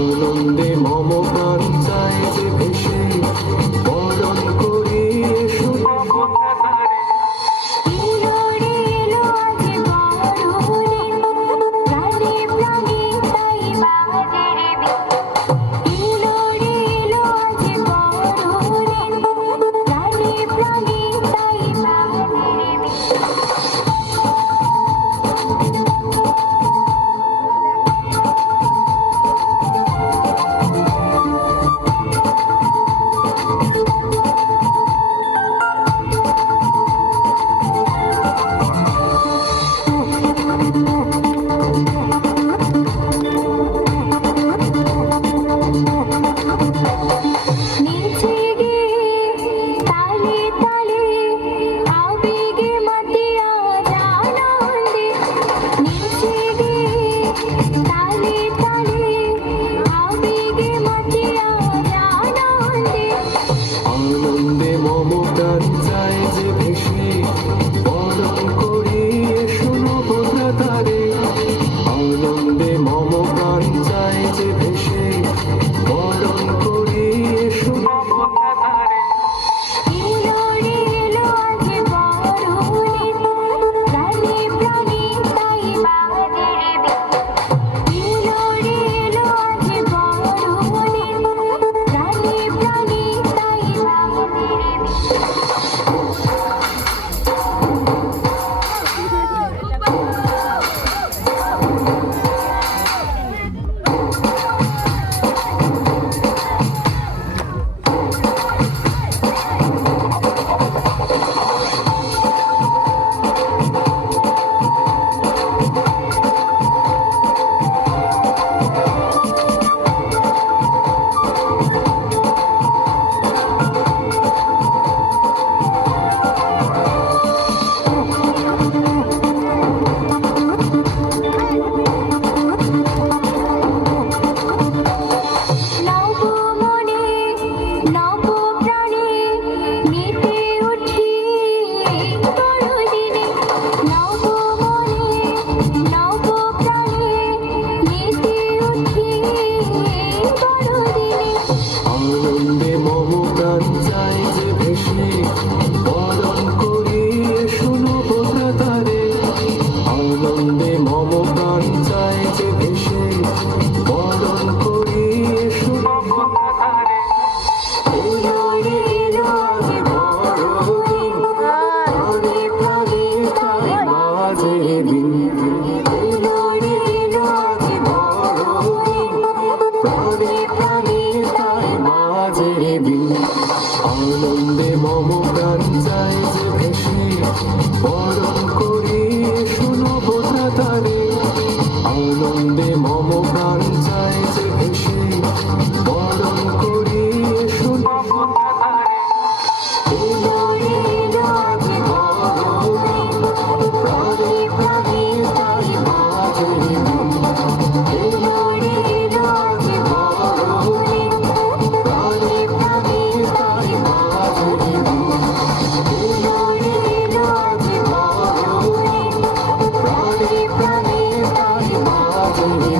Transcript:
আনন্দে মম প্রাণ চায় যে ভেসে বরণ করি আনন্দে মম প্রাণ চায় যে ভেসে বরণ করি শোনো তারে আনন্দে মম প্রাণ চায় যে ভেসে বরণ করি শোনো আনন্দে মম প্রাণ চায় যে ভেসে বরণ করি শোনো তারে আনন্দে মম প্রাণ চায় যে ভেসে বরণ করি শোনো তারে আনন্দে মম প্রাণ চায় যে ভেসে বরণ করি শোনো তারে আনন্দে মম প্রাণ চায় যে ভেসে বরণ করি শোনো প্রাণী প্রাণী তাই মাঝে